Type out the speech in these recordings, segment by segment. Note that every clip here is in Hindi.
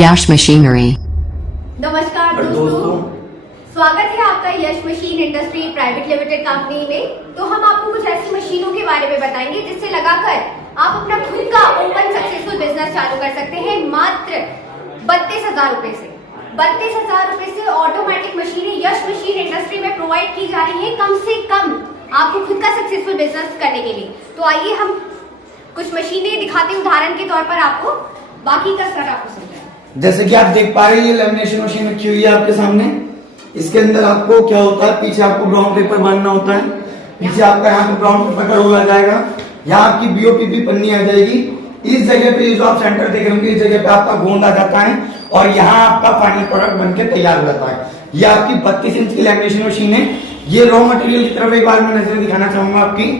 यश मशीनरी। नमस्कार दोस्तों, स्वागत है आपका Yash machine industry private limited company में। तो हम आपको कुछ ऐसी मशीनों के बारे में बताएंगे जिससे लगाकर आप अपना खुद का ओपन सक्सेसफुल बिजनेस चालू कर सकते हैं मात्र 32,000 रुपए से। 32,000 रुपए से ऑटोमेटिक मशीनें यश मशीन इंडस्ट्री में प्रोवाइड की जा रही है कम से कम आपको खुद का सक्सेसफुल बिजनेस करने के लिए। तो आइए हम कुछ मशीनें दिखाते हैं उदाहरण के तौर पर आपको, बाकी का स्टार्ट आपको समझाएं। जैसे कि आप देख पा रहे हैं, ये लेमिनेशन मशीन रखी हुई है आपके सामने। इसके अंदर आपको क्या होता है, पीछे आपको ब्राउन पेपर बांधना होता है। पीछे आपका यहाँ पे ब्राउन पेपर का रोल आ जाएगा, यहाँ आपकी BOPP पन्नी आ जाएगी। इस जगह पे जो आप सेंटर देख रहे होंगे, इस जगह पे आपका गोंद आ जाता है और यहाँ आपका फाइनल प्रोडक्ट बनकर तैयार हो जाता है। ये आपकी 32 इंच की लेमिनेशन मशीन है। ये रॉ मटेरियल की तरफ एक बार मैं नजर दिखाना चाहूंगा आपकी।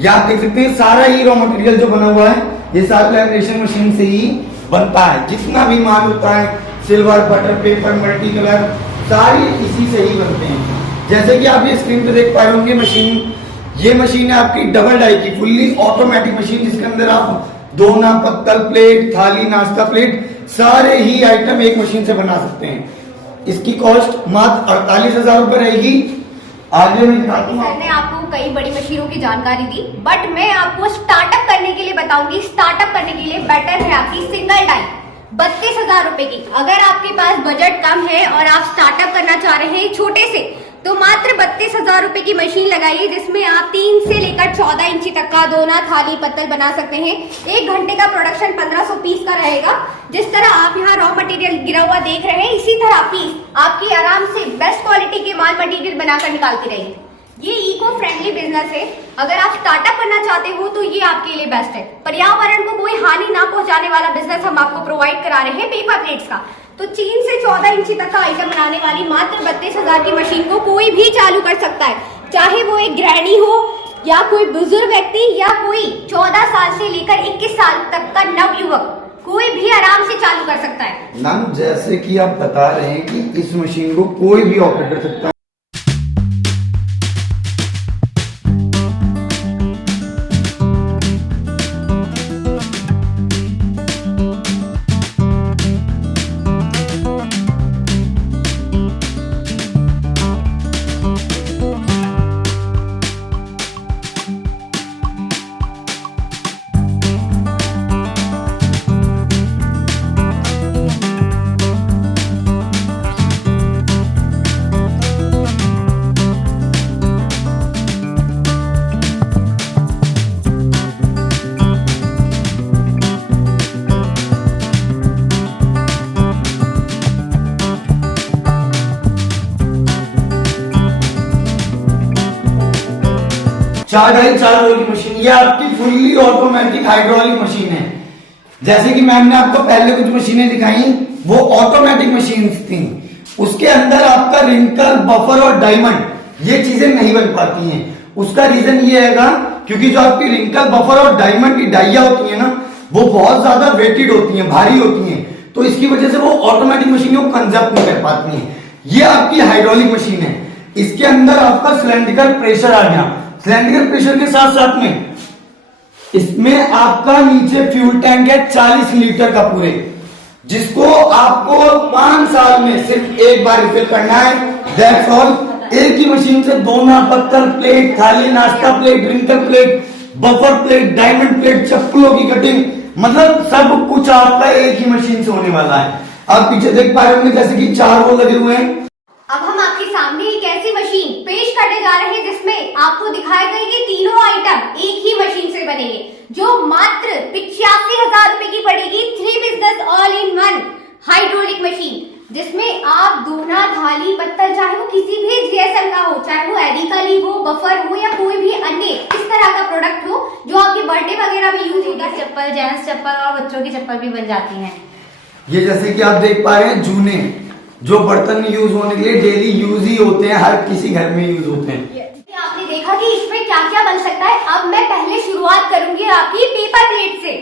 ये आप देख सकते हैं, सारा ही रॉ मटेरियल जो बना हुआ है ये सारा लेमिनेशन मशीन से ही बनता है। जितना भी माल होता है, silver, butter paper, multi colour, सारी इसी से ही बनते हैं। जैसे कि आप ये स्क्रीन पे देख पाए होंगे मशीन, ये मशीन है आपकी डबल डाई की फुल्ली ऑटोमेटिक मशीन, जिसके अंदर आप दोना, पत्तल प्लेट, थाली, नाश्ता प्लेट, सारे ही आइटम एक मशीन से बना सकते हैं। इसकी कॉस्ट मात्र 48,000 रुपए रहेगी। आगे मैं दिखाता हूँ। सर ने आपको कई बड़ी मशीनों की जानकारी दी, बट मैं आपको स्टार्टअप करने के लिए बताऊंगी। स्टार्टअप करने के लिए बेटर है आपकी सिंगल डाई 32,000 रुपए की। अगर आपके पास बजट कम है और आप स्टार्टअप करना चाह रहे हैं छोटे से, तो मात्र 32,000 रुपए की मशीन लगाइए, जिसमें आप 3 से लेकर 14 इंची तक का दोना, थाली, पत्तल बना सकते हैं। 1 घंटे का प्रोडक्शन 1500 पीस का रहेगा। जिस तरह आप यहाँ रॉ मटेरियल गिरा हुआ देख रहे हैं, इसी तरह पीस आपकी आराम से बेस्ट क्वालिटी के माल मटेरियल बनाकर निकालती रहेगी। ये इको फ्रेंडली बिजनेस है। अगर आप स्टार्टअप करना चाहते हो तो ये आपके लिए बेस्ट है। पर्यावरण को कोई हानि ना पहुंचाने वाला बिजनेस हम आपको प्रोवाइड करा रहे हैं पेपर प्लेट्स का। तो 3 से 14 इंची तक का आइटम बनाने वाली मात्र 32,000 की मशीन को कोई भी चालू कर सकता है, चाहे वो एक गृहिणी हो या कोई बुजुर्ग व्यक्ति या कोई 14 साल से लेकर 21 साल तक का नवयुवक, कोई भी आराम से चालू कर सकता है। मैम, जैसे कि आप बता रहे हैं कि इस मशीन को कोई भी ऑपरेट कर सकता है। चार रोल की मशीन, ये आपकी फुल्ली ऑटोमेटिक हाइड्रोलिक मशीन है। जैसे कि मैम ने आपको पहले कुछ मशीनें दिखाई, वो ऑटोमेटिक मशीन थी। उसके अंदर आपका रिंकल, बफर और डायमंड ये चीजें नहीं बन पाती हैं। उसका रीजन ये हैगा क्योंकि जो आपकी रिंकल, बफर और डायमंड की डाइया होती है ना, वो बहुत ज्यादा वेटेड होती हैं, भारी होती हैं। तो इसकी वजह से वो ऑटोमेटिक मशीनों को कंजप्ट नहीं कर पाती हैं। ये आपकी हाइड्रोलिक मशीन है। इसके अंदर आपका सिलेंड्रिकल प्रेशर आ गया। सिलेंड्रिकल प्रेशर के साथ साथ में इसमें आपका नीचे फ्यूल टैंक है 40 लीटर का पूरे, जिसको आपको 5 साल में सिर्फ एक बार रिफिल करना है। That's all. एक ही मशीन से दोना, पत्तल प्लेट, थाली, नाश्ता plate, drinker plate, buffer plate, diamond plate, चप्पलों की कटिंग, मतलब सब कुछ आपका एक ही मशीन से होने वाला है। आप पीछे देख पा रहे होंगे जैसे कि 4 रोल लगे हुए हैं। अब हम आपके सामने एक ऐसी मशीन पेश करने जा रहे हैं जिसमें आपको दिखाए गए कि तीनों आइटम एक ही मशीन से बनेंगे, जो मात्र 85,000 रुपए की पड़ेगी। 3 business all in 1 hydraulic machine, जिसमें आप दोना, थाली, पत्तल, चाहे वो किसी भी GSM का हो, चाहे वो एडिकली हो, बफर हो या कोई भी अन्य इस तरह का प्रोडक्ट हो जो आपके बर्थडे वगैरह में यूज होगा। चप्पल, जेंट्स चप्पल और बच्चों की चप्पल भी बन जाती है। ये जैसे कि आप देख पा रहे हैं, जूने जो बर्तन यूज होने के लिए डेली यूज ही होते हैं, हर किसी घर में यूज होते हैं। आपने देखा कि इसमें क्या क्या बन सकता है। अब मैं पहले शुरुआत करूंगी आपकी पेपर प्लेट से।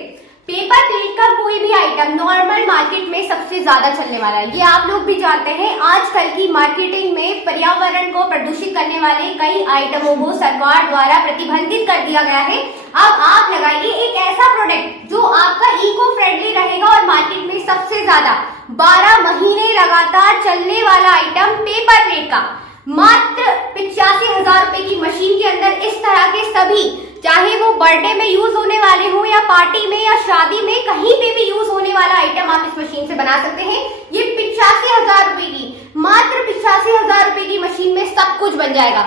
पेपर प्लेट का कोई भी आइटम नॉर्मल मार्केट में सबसे ज्यादा चलने वाला है, ये आप लोग भी जानते हैं। आजकल की मार्केटिंग में पर्यावरण को प्रदूषित करने वाले कई आइटमों को सरकार द्वारा प्रतिबंधित कर दिया गया है। अब आप लगाइए एक ऐसा प्रोडक्ट जो आपका इको फ्रेंडली रहेगा और मार्केट में सबसे ज्यादा 12 महीने लगातार चलने वाला आइटम पेपर प्लेट का मात्र 85,000 रुपए की मशीन के अंदर इस तरह के सभी, चाहे वो बर्थडे में यूज होने वाले हो या पार्टी में या शादी में, कहीं पे भी यूज होने वाला आइटम आप इस मशीन से बना सकते हैं। ये 85,000 रुपए की, मात्र 85,000 रुपए की मशीन में सब कुछ बन जाएगा।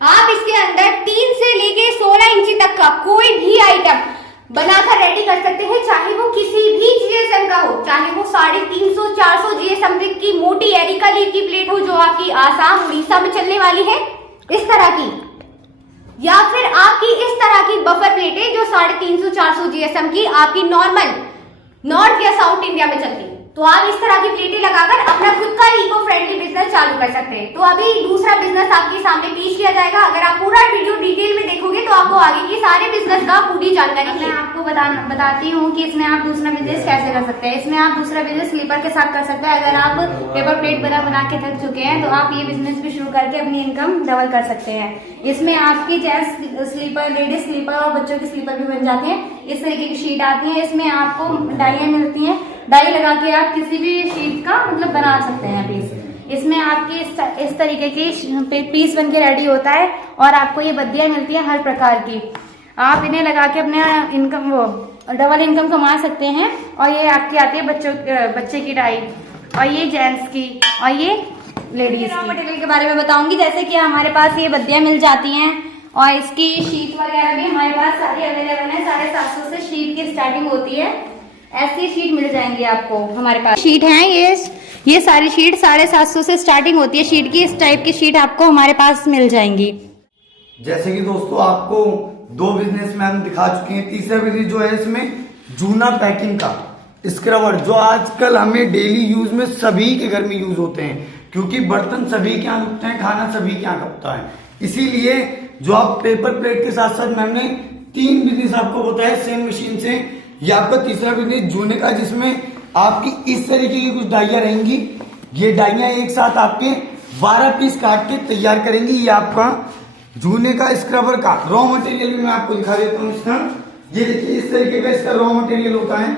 आप इसके अंदर 3 से लेके 16 इंची तक का कोई भी आइटम बनाकर रेडी कर सकते हैं, चाहे वो किसी भी जीएसएम का हो, चाहे वो 350-400 जीएसएम की मोटी एरिका लीफ की प्लेट हो जो आपकी आसाम उड़ीसा में चलने वाली है इस तरह की, या फिर आपकी इस तरह की बफर प्लेटें जो 350-400 जीएसएम की आपकी नॉर्मल नॉर्थ या साउथ इंडिया में चलती है, तो आप इस तरह की प्लेटें लगाकर अपना खुद का इको फ्रेंडली बिजनेस चालू कर सकते हैं। तो अभी दूसरा बिजनेस आपके सामने पेश किया जाएगा। अगर आप पूरा वीडियो डिटेल में देखोगे तो आपको आगे की सारे बिजनेस का पूरी जानकारी मैं आपको बताती हूँ कि इसमें आप दूसरा बिजनेस कैसे कर सकते हैं। इसमें आप दूसरा बिजनेस स्लीपर के साथ कर सकते हैं। अगर आप पेपर प्लेट बना के थक चुके हैं तो आप ये बिजनेस भी शुरू करके अपनी इनकम डबल कर सकते हैं। इसमें आपकी जेंट्स स्लीपर, लेडीज स्लीपर और बच्चों की स्लीपर भी बन जाते हैं। इस तरीके की शीट आती है। इसमें आपको डाइयाँ मिलती हैं, डाई लगा के आप किसी भी शीट का मतलब बना सकते हैं पीस। इसमें आपकी इस तरीके की पीस बन के रेडी होता है और आपको ये बद्दियाँ मिलती हैं हर प्रकार की। आप इन्हें लगा के अपने इनकम डबल इनकम कमा सकते हैं। और ये आपकी आती है बच्चे की डाई, और ये जेंट्स की, और ये लेडीज की। मटेरियल के बारे में बताऊंगी, जैसे कि हमारे पास ये बद्दियाँ मिल जाती हैं और इसकी शीट वगैरह भी हमारे पास सारी अवेलेबल है। 750 से शीट की स्टार्टिंग होती है। ऐसी शीट मिल जाएंगी आपको हमारे पास। शीट है ये सारी शीट 750 से स्टार्टिंग होती है शीट की। इस टाइप की शीट आपको हमारे पास मिल जाएंगी। जैसे कि दोस्तों आपको 2 बिजनेस में हम दिखा चुके हैं। तीसरा बिजनेस जो है इसमें जूना पैकिंग का स्क्रबर, जो आजकल हमें डेली यूज में सभी के घर में यूज होते हैं, क्योंकि बर्तन सभी के यहाँ उठते हैं, खाना सभी के यहाँ खपता है। इसीलिए जो आप पेपर प्लेट के साथ साथ मैंने 3 बिजनेस आपको बताया सेम मशीन से। ये आपका तीसरा बिजनेस जूने का, जिसमें आपकी इस तरीके की कुछ डाइयाँ रहेंगी। ये डाइयाँ एक साथ आपके 12 पीस काट के तैयार करेंगी। ये आपका जूने का स्क्रबर का रॉ मटेरियल भी मैं आपको दिखा देता हूँ इसका। ये देखिए इस तरीके का इसका रॉ मटेरियल होता है,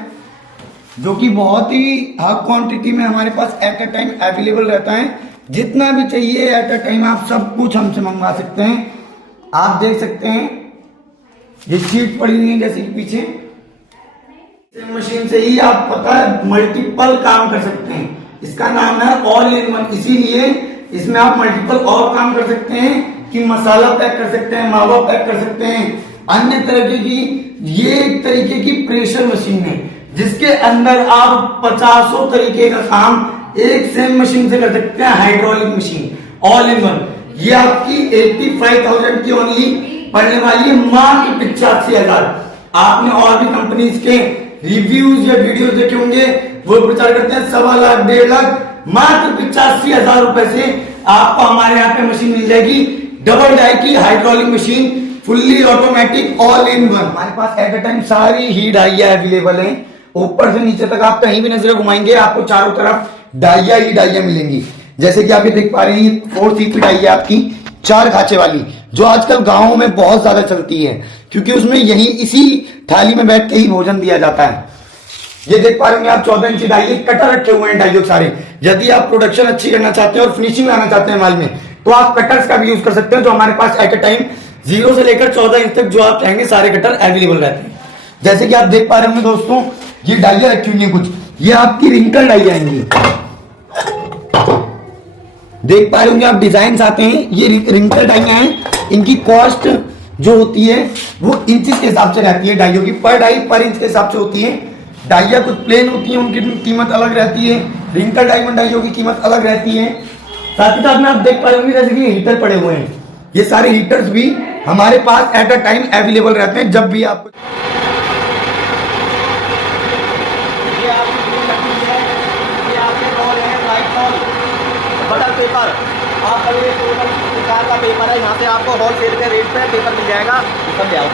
जो कि बहुत ही हाई क्वांटिटी में हमारे पास एट अ टाइम अवेलेबल रहता है। जितना भी चाहिए एट अ टाइम आप सब कुछ हमसे मंगवा सकते हैं। आप देख सकते हैं ये शीट पड़ी हुई है जैसे कि पीछे। मशीन से ही आप पता है मल्टीपल काम कर सकते हैं। इसका नाम है ऑल इन वन, इसीलिए इसमें आप मल्टीपल और काम कर सकते हैं कि मसाला पैक कर सकते हैं, मावा पैक कर सकते हैं, अन्य तरीके की। ये एक तरीके की प्रेशर मशीन है जिसके अंदर आप 50 तरीके का काम एक सेम मशीन से कर सकते हैं। Hydraulic machine all in one. ये आपकी 85,000 की ओनली पड़ने वाली है, मात्र 85,000। आपने और भी कंपनीज के रिव्यूज या वीडियो देखे होंगे, वो प्रचार करते हैं 1.25 लाख 1.5 लाख। मात्र 85,000 रुपए से आपको हमारे यहाँ पे मशीन मिल जाएगी, डबल डाई की hydraulic machine, fully automatic all in one. हमारे पास एट अ टाइम सारी ही डाइयाँ अवेलेबल हैं। ऊपर से नीचे तक आप कहीं भी नजर घुमाएंगे आपको चारों तरफ डाइयाँ ही डाइयाँ मिलेंगी। जैसे कि आप ये देख पा रहे हैं 4 सीट डाई है आपकी 4 खांचे वाली, जो आजकल गाँवों में बहुत ज्यादा चलती है, क्योंकि उसमें यही इसी थाली में बैठ के ही भोजन दिया जाता है। ये देख पा रहे होंगे आप 14 इंची डाई, कटर रखे हुए हैं डाइयों के सारे। यदि आप प्रोडक्शन अच्छी करना चाहते हैं और फिनिशिंग लाना चाहते हैं माल में, तो आप कटर्स का भी यूज कर सकते हैं, जो हमारे पास एट अ टाइम 0 से लेकर 14 इंच तक जो आप चाहेंगे सारे कटर अवेलेबल रहते हैं। जैसे कि आप देख पा रहे होंगे दोस्तों, ये डाइयाँ रखी हुई है कुछ, ये आपकी रिंकल डाइयाँ आएंगी। देख पा रहे होंगे आप डिजाइन आते हैं, ये रिंकल डाइयाँ हैं। इनकी कॉस्ट जो होती है वो इंचेस के हिसाब से रहती है। डाइयों की पर डाई पर इंच के हिसाब से होती है। डाइयाँ कुछ प्लेन होती है, उनकी कीमत अलग रहती है। रिंकल डायमंड डाइयों की कीमत अलग रहती है। साथ ही साथ में आप देख पा रहे होंगे जैसे कि हीटर पड़े हुए हैं, ये सारे हीटर्स भी हमारे पास एट अ टाइम अवेलेबल रहते हैं। जब भी आपको बटर पेपर, आप ये प्रकार का पेपर है, यहाँ से आपको होलसेल के रेट पे पेपर मिल जाएगा। सब ले आओ।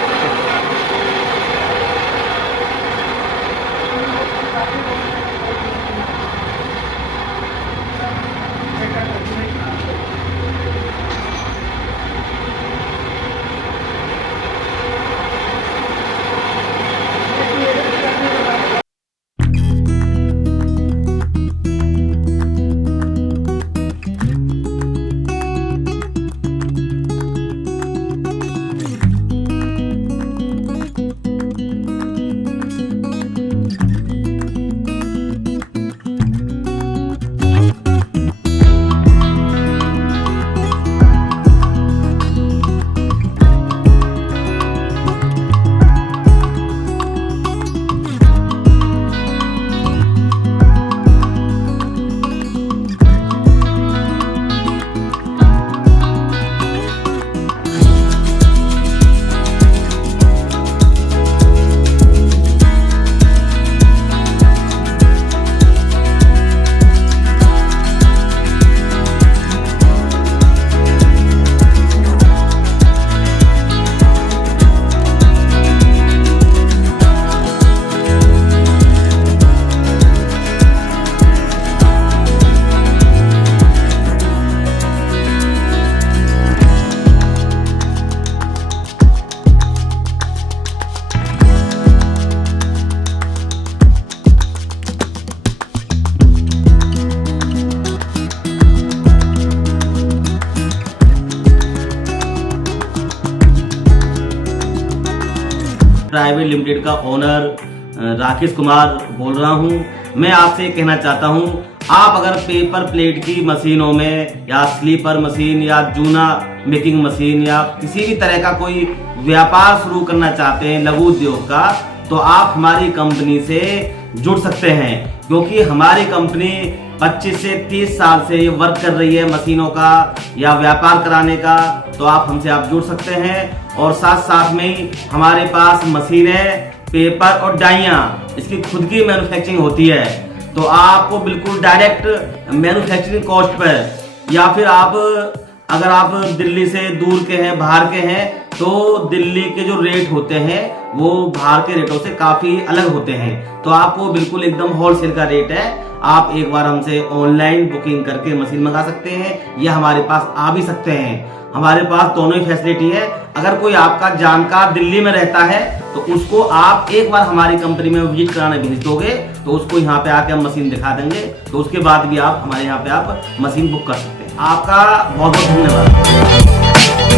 प्राइवेट लिमिटेड का ओनर राकेश कुमार बोल रहा हूं। मैं आपसे कहना चाहता हूं, आप अगर पेपर प्लेट की मशीनों में या स्लीपर मशीन या जूना मेकिंग मशीन या किसी भी तरह का कोई व्यापार शुरू करना चाहते हैं लघु उद्योग का, तो आप हमारी कंपनी से जुड़ सकते हैं, क्योंकि हमारी कंपनी 25 से 30 साल से ये वर्क कर रही है मशीनों का या व्यापार कराने का। तो आप हमसे जुड़ सकते हैं। और साथ साथ में ही हमारे पास मशीनें, पेपर और डाइयाँ, इसकी खुद की मैन्युफैक्चरिंग होती है। तो आपको बिल्कुल डायरेक्ट मैन्युफैक्चरिंग कॉस्ट पर, या फिर अगर आप दिल्ली से दूर के हैं, बाहर के हैं, तो दिल्ली के जो रेट होते हैं वो बाहर के रेटों से काफ़ी अलग होते हैं। तो आपको बिल्कुल एकदम होलसेल का रेट है। आप एक बार हमसे ऑनलाइन बुकिंग करके मशीन मंगा सकते हैं या हमारे पास आ भी सकते हैं। हमारे पास दोनों ही फैसिलिटी है। अगर कोई आपका जानकार दिल्ली में रहता है तो उसको आप एक बार हमारी कंपनी में विजिट कराने भेज दोगे, तो उसको यहाँ पे आके हम मशीन दिखा देंगे। तो उसके बाद भी आप हमारे यहाँ पे आप मशीन बुक कर सकते हैं। आपका बहुत बहुत धन्यवाद।